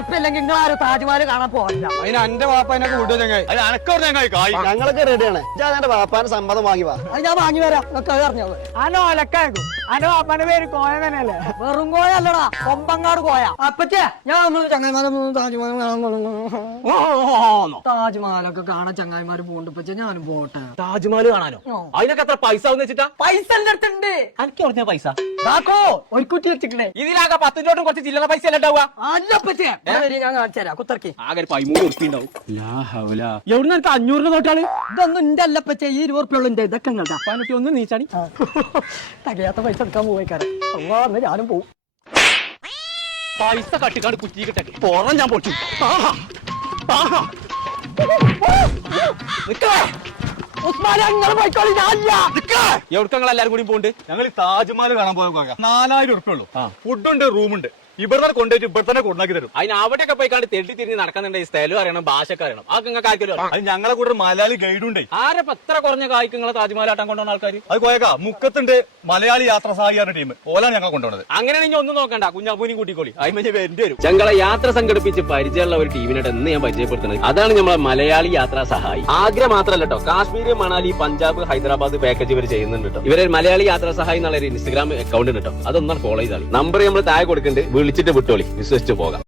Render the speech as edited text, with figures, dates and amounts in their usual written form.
ഉറപ്പില്ലെങ്കിൽ നിങ്ങൾ ആരും താജ്മഹൽ കാണാൻ പോകില്ല. അതിന് എന്റെ വാപ്പ എന്നെ കൂട്ടുക ചങ്ങായി. അത് അനക്കവിടെ ചങ്ങായി. ഞങ്ങളൊക്കെ റെഡിയാണ്. എന്റെ വാപ്പാന്റെ സമ്മതം വാങ്ങി വാ. അത് ഞാൻ വാങ്ങി വരാം. നിങ്ങൾക്ക് അത് അറിഞ്ഞത് അനോ ഒലക്കാക്കും. അനോ അപ്പന്റെ പേര് കോയ തന്നെയല്ലേ? വെറും കോയ അല്ലടാ, കൊമ്പങ്ങാട് കോയ. അപ്പച്ചേ ഞാൻ ചങ്ങായിമാരെ താജ്മഹലൊക്കെ കാണാൻ ചങ്ങായിമാര് പോകണ്ട്. പച്ചേ ഞാനും പോട്ടെ. താജ്മഹൽ കാണാനോ? അതിനൊക്കെ എത്ര പൈസ വെച്ചിട്ടാ? പൈസ എന്റെ അടുത്തുണ്ട്. എനിക്ക് പറഞ്ഞ പൈസ ഒരു കുറ്റി വെച്ചിട്ടേ. ഇതിലാകെ 10 രൂപ കുറച്ച് ചില്ലറ പൈസ അല്ല ഉണ്ടാവുക. അല്ലപ്പച്ചേ ഞാൻ കാണിച്ചു തരാം. കുത്തർക്കി ആകെ 13 ഉറുപ്പിക ഉണ്ടാവും. എവിടുന്ന് എനിക്ക് 500 നോട്ടാള്? ഇതൊന്നും എന്റെ അല്ലപ്പച്ചേ, ഈ 20 ഉറുപ്പിക ഉള്ളു. ഇതൊക്കെ പതിനെട്ടി ഒന്ന് നീച്ചാടി. തകയാത്ത പൈസ എടുക്കാൻ പോയിക്കാരൻ. അന്ന് ഞാനും പോവും. പൈസ കട്ടിക്കാണ്ട് കുറ്റി കിട്ടേ പുറം ഞാൻ പൊട്ടി. എവിടങ്ങൾ എല്ലാരും കൂടി പോണ്ട്? ഞങ്ങൾ താജ്മഹൽ കാണാൻ പോയ 4000 ഉറുപ്പ ഉള്ളൂ. ഫുഡുണ്ട്, റൂമുണ്ട്. ഇവിടെ കൊണ്ടുപോയിട്ട് ഇവിടെ തന്നെ കൊണ്ടാക്കി തരും. അതിന് അവിടെയൊക്കെ പോയിക്കാണ്ട് തെണ്ടി തിരിഞ്ഞ് നടക്കുന്നുണ്ട്. സ്ഥലം അറിയണം, ഭാഷയൊക്കെ അറിയണം. ആ നിങ്ങൾക്ക് ആർക്കല്ലോ അത് ഞങ്ങളെ കൂടെ മലയാളി ഗൈഡുണ്ടേ. ആരപ്പ എത്ര കുറഞ്ഞ കായ്ക്ക് നിങ്ങളെ താജ്മഹലാട്ടം കൊണ്ടുവന്ന ആൾക്കാർ? അത് പോയേക്കാ മുക്കത്തുണ്ട് മലയാളി യാത്രാ സഹായിക്കുന്ന ടീം. ഓലാണ് ഞങ്ങൾ കൊണ്ടുപോകുന്നത്. അങ്ങനെയാണെങ്കിൽ ഒന്നും നോക്കണ്ട, കുഞ്ഞാപ്പൂനും കൂട്ടിക്കോളി. അതിന് വേണ്ടി വരും. ഞങ്ങളെ യാത്ര സംഘടിപ്പിച്ച് പരിചയമുള്ള ഒരു ടീമിനായിട്ട് എന്ന് ഞാൻ പരിചയപ്പെടുത്തുന്നത് അതാണ് നമ്മളെ മലയാളി യാത്രാ സഹായി. ആഗ്ര മാത്രമല്ല കേട്ടോ, കാശ്മീർ, മണാലി, പഞ്ചാബ്, ഹൈദരാബാദ് പാക്കേജ് ഇവർ ചെയ്യുന്നുണ്ട് കേട്ടോ. ഇവരെ മലയാളി യാത്രാ സഹായി എന്നുള്ള ഒരു ഇൻസ്റ്റാഗ്രാം അക്കൗണ്ട് കേട്ടോ. അതൊന്നും ഫോളോ ചെയ്താൽ നമ്പർ നമ്മൾ താഴെ കൊടുക്കുന്നുണ്ട്. വിളിച്ചിട്ട് വിട്ടോളി, വിശ്വസിച്ച് പോകാം.